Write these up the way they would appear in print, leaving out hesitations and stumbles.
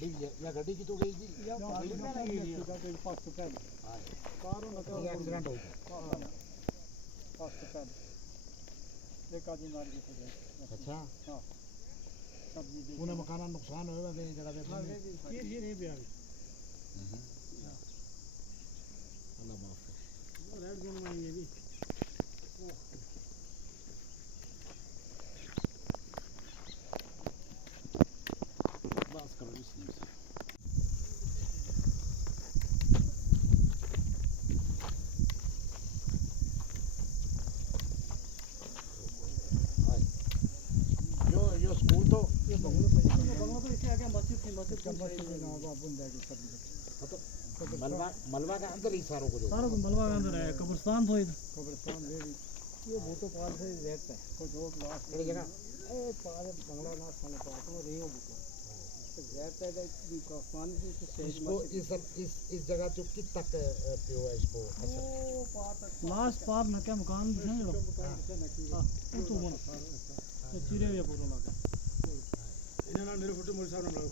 ਗੱਡੀ ਕਿਤੋਂ ਗਈ ਸੀ या गाड़ी में नहीं गई सीधा कोई पास तो पहले कारों में तो एक्सीडेंट हो गया पास तो पहले एक आदमी मार के गए अच्छा हां सब्जी दी उन्हें मकाना नुकसान होएगा वे जगह पे हां ये नहीं भी आ गई अल्लाह माफ करे रेड जोन में ये भी बस करो इसलिए यो स्कूल तो ये बंगला तो इसके आगे मस्जिद थी मस्जिद का मस्जिद में ना बाबू जाके सब मलबा का अंदर ही सारों को जो सारा मलबा के अंदर है कब्रिस्तान तो इधर कब्रिस्तान ये भूतो पाल से रहता है कोई जो लाश कई जगह ए पाल बंगला ना खाने पास वो रही हो भूतो तो रहता है कि पानी से सेज इसको इस जगह जो कित तक पियो है इसको वो पार तक लास्ट पार न क्या मकान है जो हां तो मन तो चिरे हुए पूरा लगा इन्हें ना मेरे फोटो मोरे सामने लगाओ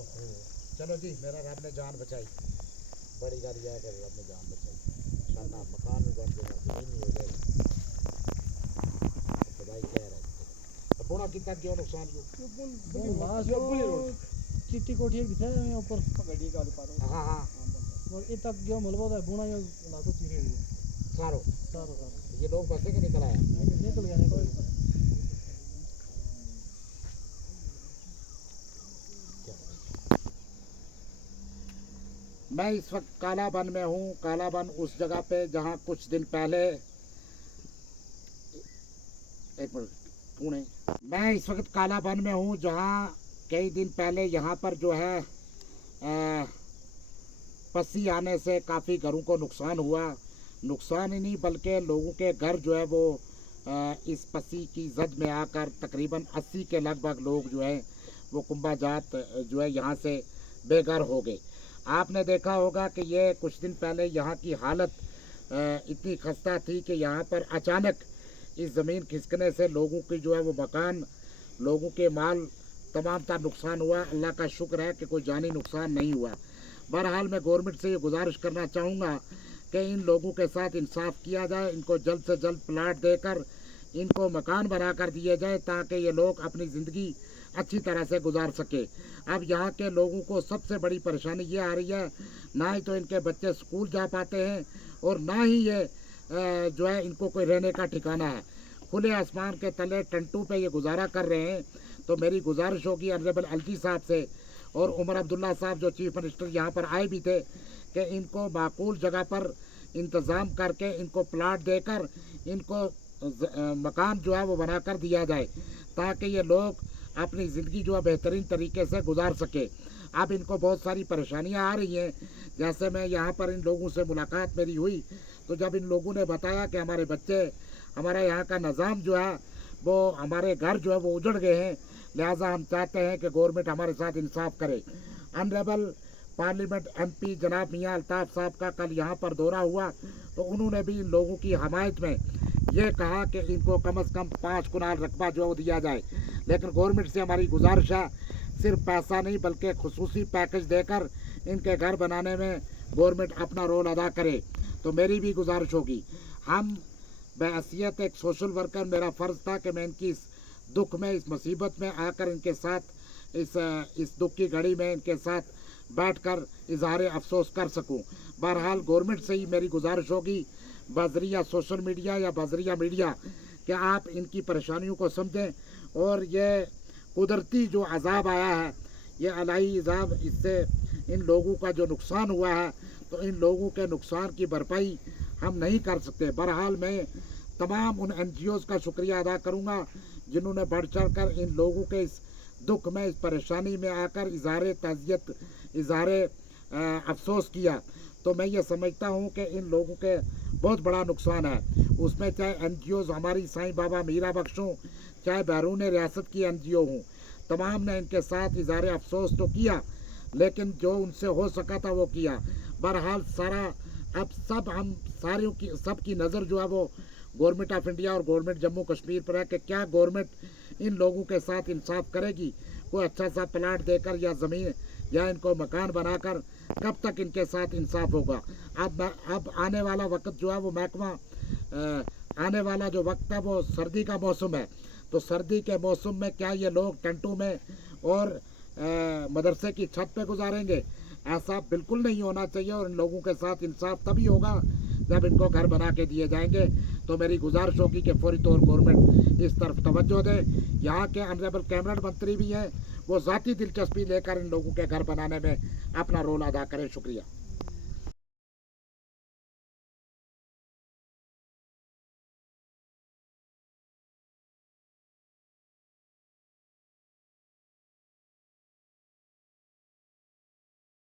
ओहो चलो जी मेरा रब ने जान बचाई बड़ी गाड़ी आया कर रब ने जान बचाई शानदार मकान भी बन गया जमीन नहीं हो गई खुदाई कह रहा है तो बोना कितना क्यों नुकसान हो लास्ट चिट्टी कोठी एक दिखा है ऊपर गाड़ी का पार हाँ हाँ और ये तक जो मलबा है बुना ये लाखों चिरे हुए सारो सारो ये लोग बसे के निकल आया निकल गया मैं इस वक्त कालाबन में हूँ कालाबन उस जगह पे जहाँ कुछ दिन पहले एक मिनट कौन है मैं इस वक्त कालाबन में हूँ जहाँ कई दिन पहले यहाँ पर जो है पसी आने से काफ़ी घरों को नुकसान हुआ नुकसान ही नहीं बल्कि लोगों के घर जो है वो इस पसी की जद में आकर तकरीबन 80 के लगभग लोग जो है वो कुंभा जात जो है यहाँ से बेघर हो गए। आपने देखा होगा कि ये कुछ दिन पहले यहाँ की हालत इतनी खस्ता थी कि यहाँ पर अचानक इस ज़मीन खिसकने से लोगों की जो है वो मकान लोगों के माल तमाम का नुकसान हुआ। अल्लाह का शुक्र है कि कोई जानी नुकसान नहीं हुआ। बहरहाल मैं गवर्नमेंट से ये गुजारिश करना चाहूँगा कि इन लोगों के साथ इंसाफ किया जाए, इनको जल्द से जल्द प्लाट देकर इनको मकान बना कर दिए जाए ताकि ये लोग अपनी ज़िंदगी अच्छी तरह से गुजार सके। अब यहाँ के लोगों को सबसे बड़ी परेशानी ये आ रही है, ना ही तो इनके बच्चे स्कूल जा पाते हैं और ना ही ये जो है इनको कोई रहने का ठिकाना है। खुले आसमान के तले टंटू पे ये गुजारा कर रहे हैं। तो मेरी गुजारिश होगी ऑनरेबल एलजी साहब से और उमर अब्दुल्ला साहब जो चीफ मिनिस्टर यहाँ पर आए भी थे कि इनको माकूल जगह पर इंतज़ाम करके इनको प्लाट देकर इनको मकान जो है वो बना कर दिया जाए ताकि ये लोग अपनी ज़िंदगी जो है बेहतरीन तरीके से गुजार सके। अब इनको बहुत सारी परेशानियां आ रही हैं। जैसे मैं यहाँ पर इन लोगों से मुलाकात मेरी हुई तो जब इन लोगों ने बताया कि हमारे बच्चे हमारे यहाँ का निज़ाम जो है वो हमारे घर जो है वो उजड़ गए हैं, लिहाजा हम चाहते हैं कि गवर्नमेंट हमारे साथ इंसाफ करे। ऑनरेबल पार्लियामेंट एमपी जनाब मियाँ अल्ताफ़ साहब का कल यहाँ पर दौरा हुआ तो उन्होंने भी इन लोगों की हमायत में ये कहा कि इनको कम से कम 5 कनाल रकबा जो दिया जाए। लेकिन गवर्नमेंट से हमारी गुजारिश है सिर्फ पैसा नहीं बल्कि खुसूसी पैकेज देकर इनके घर बनाने में गवर्नमेंट अपना रोल अदा करे। तो मेरी भी गुजारिश होगी, हम बहैसियत एक सोशल वर्कर मेरा फ़र्ज़ था कि मैं इनकी इस दुख में इस मुसीबत में आकर इनके साथ इस दुख की घड़ी में इनके साथ बैठकर इजहार अफसोस कर सकूं। बहरहाल गवर्नमेंट से ही मेरी गुजारिश होगी बजरिया सोशल मीडिया या बजरिया मीडिया कि आप इनकी परेशानियों को समझें और ये कुदरती जो अजाब आया है ये इलाही अजाब, इससे इन लोगों का जो नुकसान हुआ है तो इन लोगों के नुकसान की भरपाई हम नहीं कर सकते। बहरहाल मैं तमाम उन NGOs का शुक्रिया अदा करूँगा जिन्होंने बढ़ चढ़ कर इन लोगों के इस दुख में इस परेशानी में आकर इजहार ताज़ियत इजहार अफसोस किया। तो मैं ये समझता हूँ कि इन लोगों के बहुत बड़ा नुकसान है, उसमें चाहे NGOs हमारी साईं बाबा मीरा बख्श हों चाहे बैरून रियासत की NGO हों, तमाम ने इनके साथ इजहार अफसोस तो किया लेकिन जो उनसे हो सका था वो किया। बहरहाल सारा अब सब हम सारियों की सबकी नज़र जो है वो गवर्नमेंट ऑफ इंडिया और गवर्नमेंट जम्मू कश्मीर पर है कि क्या गवर्नमेंट इन लोगों के साथ इंसाफ करेगी। कोई अच्छा सा प्लाट देकर या ज़मीन या इनको मकान बनाकर कब तक इनके साथ इंसाफ होगा। अब आने वाला वक्त जो है वो महकमा आने वाला जो वक्त है वो सर्दी का मौसम है, तो सर्दी के मौसम में क्या ये लोग टेंटों में और मदरसे की छत पे गुजारेंगे? ऐसा बिल्कुल नहीं होना चाहिए और इन लोगों के साथ इंसाफ तभी होगा जब इनको घर बना के दिए जाएंगे। तो मेरी गुजारिश होगी कि फौरी तौर गवर्नमेंट इस तरफ तवज्जो दे। यहाँ के ऑनरेबल कैबिनेट मंत्री भी हैं, वो ज़ाती दिलचस्पी लेकर इन लोगों के घर बनाने में अपना रोल अदा करें। शुक्रिया।